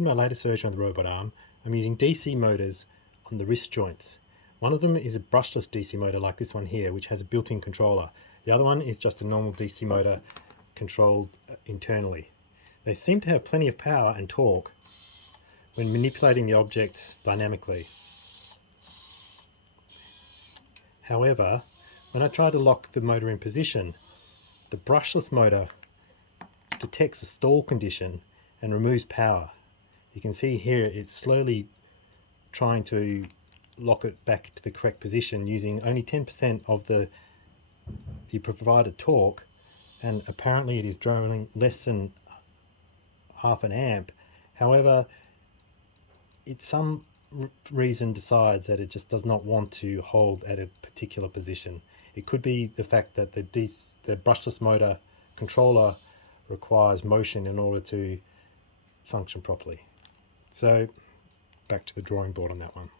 In my latest version of the robot arm, I'm using DC motors on the wrist joints. One of them is a brushless DC motor like this one here, which has a built-in controller. The other one is just a normal DC motor controlled internally. They seem to have plenty of power and torque when manipulating the object dynamically. However, when I try to lock the motor in position, the brushless motor detects a stall condition and removes power. You can see here it's slowly trying to lock it back to the correct position using only 10% of the provided torque, and apparently it is drawing less than half an amp. However, it some reason decides that it just does not want to hold at a particular position. It could be the fact that the brushless motor controller requires motion in order to function properly. So back to the drawing board on that one.